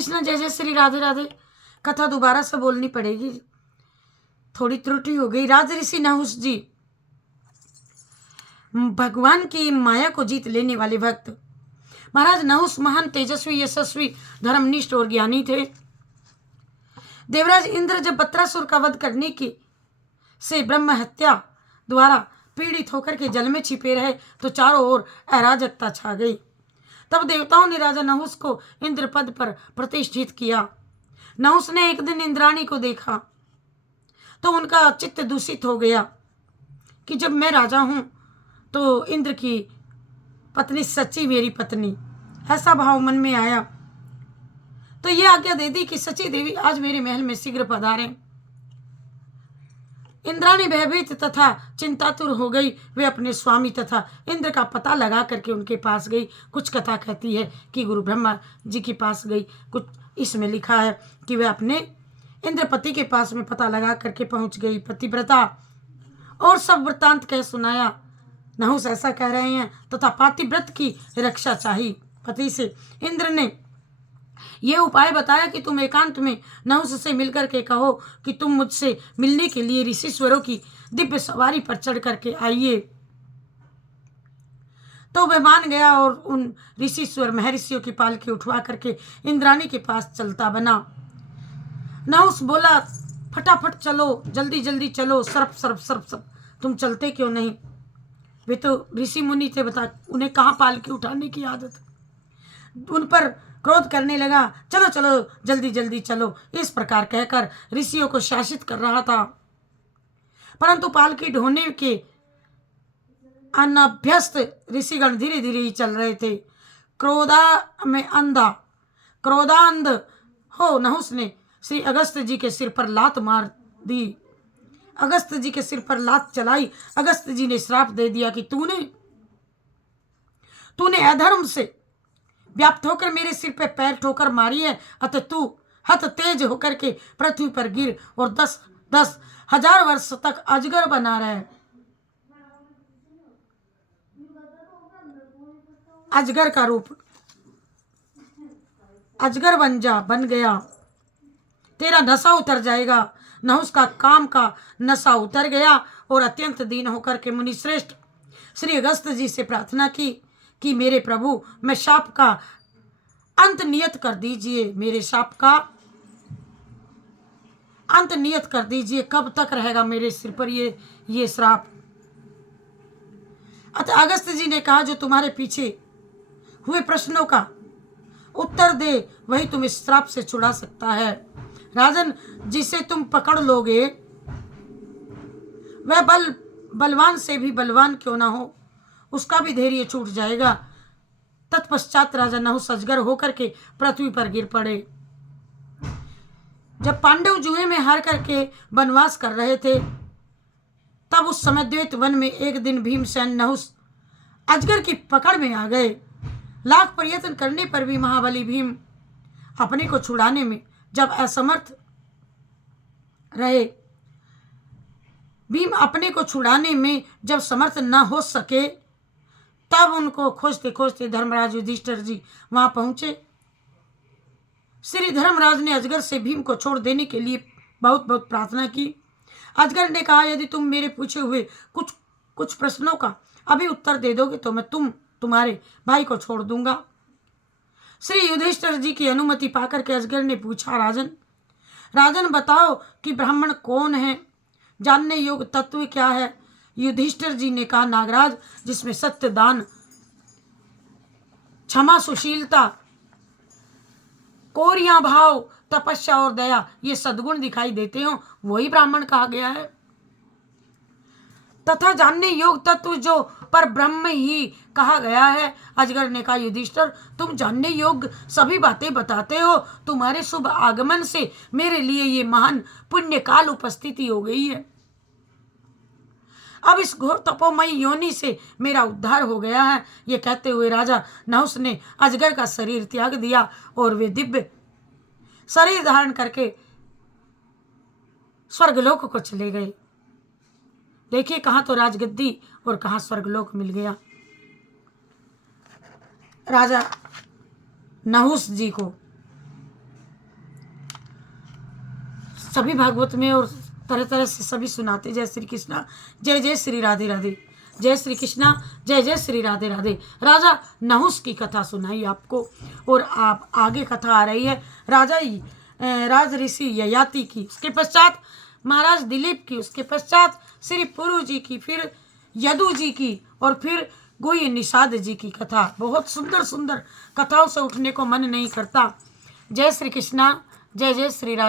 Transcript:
कृष्ण जय जय श्री राधे राधे। कथा दोबारा से बोलनी पड़ेगी, थोड़ी त्रुटि हो गई। राज ऋषि नहुस जी भगवान की माया को जीत लेने वाले भक्त। महाराज नहुस महान तेजस्वी, यशस्वी, धर्मनिष्ठ और ज्ञानी थे। देवराज इंद्र जब बत्रासुर का वध करने की से ब्रह्म हत्या द्वारा पीड़ित होकर के जल में छिपे रहे तो चारों ओर अराजकता छा गई। तब देवताओं ने राजा नहुस को इंद्र पद पर प्रतिष्ठित किया। नहुस ने एक दिन इंद्राणी को देखा तो उनका चित्त दूषित हो गया कि जब मैं राजा हूं तो इंद्र की पत्नी सच्ची मेरी पत्नी, ऐसा भाव मन में आया तो ये आज्ञा दे दी कि सची देवी आज मेरे महल में शीघ्र पधारें। इंद्राणी भयभीत तथा चिंतातुर हो गई। वे अपने स्वामी तथा इंद्र का पता लगा करके उनके पास गई। कुछ कथा कहती है कि गुरु ब्रह्मा जी के पास गई, कुछ इसमें लिखा है कि वे अपने इंद्रपति के पास में पता लगा करके पहुंच गई। पतिव्रता और सब वृत्तांत कह सुनाया। नहुस ऐसा कह रहे हैं तथा पातिव्रत की रक्षा चाहिए पति से। इंद्र ने ये उपाय बताया कि तुम एकांत में नहुस से मिलकर के कहो कि तुम मुझसे मिलने के लिए ऋषिश्वरों की दिव्य सवारी पर चढ़ करके आइए। तो वह मान गया और उन ऋषिश्वर महर्षियों की पालकी उठवा करके इंद्राणी के पास चलता बना। नहुस बोला, फटाफट चलो, जल्दी जल्दी चलो, सर्प सर्प सर्प सर्प, तुम चलते क्यों नहीं? वे तो ऋषि मुनि थे, बता उन्हें कहाँ पालकी उठाने की आदत। उन पर क्रोध करने लगा, चलो चलो जल्दी जल्दी चलो, इस प्रकार कहकर ऋषियों को शासित कर रहा था। परंतु पालकी ढोने के अनभ्यस्त ऋषिगण धीरे धीरे ही चल रहे थे। क्रोधांध हो नहुस ने श्री अगस्त जी के सिर पर लात मार दी। अगस्त जी के सिर पर लात चलाई। अगस्त जी ने श्राप दे दिया कि तूने अधर्म से व्याप्त होकर मेरे सिर पे पैर ठोकर मारी है, अतः तू हत तेज होकर के पृथ्वी पर गिर और 10,000 वर्ष तक अजगर बना रहे। अजगर का रूप, अजगर बन गया, तेरा नशा उतर जाएगा। नहुस का काम का नशा उतर गया और अत्यंत दीन होकर के मुनिश्रेष्ठ श्री अगस्त जी से प्रार्थना की कि मेरे प्रभु, मैं शाप का अंत नियत कर दीजिए, मेरे शाप का अंत नियत कर दीजिए। कब तक रहेगा मेरे सिर पर ये श्राप? अतः अगस्त जी ने कहा, जो तुम्हारे पीछे हुए प्रश्नों का उत्तर दे वही तुम इस श्राप से छुड़ा सकता है। राजन, जिसे तुम पकड़ लोगे वह बलवान से भी बलवान क्यों ना हो, उसका भी धैर्य छूट जाएगा। तत्पश्चात राजा नहुस अजगर होकर के पृथ्वी पर गिर पड़े। जब पांडव जुए में हार करके वनवास कर रहे थे तब उस समय द्वैत वन में एक दिन भीमसेन नहुस अजगर की पकड़ में आ गए। लाख प्रयत्न करने पर भी महाबली भीम अपने को छुड़ाने में जब असमर्थ रहे, भीम अपने को छुड़ाने में जब समर्थ न हो सके तब उनको खोजते खोजते धर्मराज युधिष्ठिर जी वहां पहुंचे। श्री धर्मराज ने अजगर से भीम को छोड़ देने के लिए बहुत बहुत प्रार्थना की। अजगर ने कहा, यदि तुम मेरे पूछे हुए कुछ प्रश्नों का अभी उत्तर दे दोगे तो मैं तुम्हारे भाई को छोड़ दूंगा। श्री युधिष्ठिर जी की अनुमति पाकर के अजगर ने पूछा, राजन बताओ कि ब्राह्मण कौन है, जानने योग्य तत्व क्या है? युधिष्ठिर जी ने कहा, नागराज, जिसमें सत्य, दान, क्षमा, सुशीलता, कोरिया भाव, तपस्या और दया ये सद्गुण दिखाई देते हो वही ब्राह्मण कहा गया है। तथा जानने योग्य तत्व जो पर ब्रह्म ही कहा गया है। अजगर ने कहा, युधिष्ठिर, तुम जानने योग्य सभी बातें बताते हो। तुम्हारे शुभ आगमन से मेरे लिए ये महान पुण्य काल उपस्थिति हो गई है। अब इस घोर तपोमयी योनि से मेरा उद्धार हो गया है। ये कहते हुए राजा नहुस ने अजगर का शरीर त्याग दिया और वे दिव्य शरीर धारण करके स्वर्गलोक को चले गए। देखिए, कहाँ तो राजगद्दी और कहाँ स्वर्गलोक मिल गया राजा नहुस जी को। सभी भागवत में और तरह तरह से सभी सुनाते जय श्री कृष्णा, जय जय श्री राधे राधे, जय श्री कृष्णा, जय जय श्री राधे राधे। राजा नहुस की कथा सुनाई आपको, और आप आगे कथा आ रही है राज ऋषि ययाति की, उसके पश्चात महाराज दिलीप की, उसके पश्चात श्री पुरु जी की, फिर यदु जी की, और फिर गोई निषाद जी की कथा। बहुत सुंदर सुंदर कथाओं से उठने को मन नहीं करता। जय श्री कृष्णा, जय जय श्री राधे।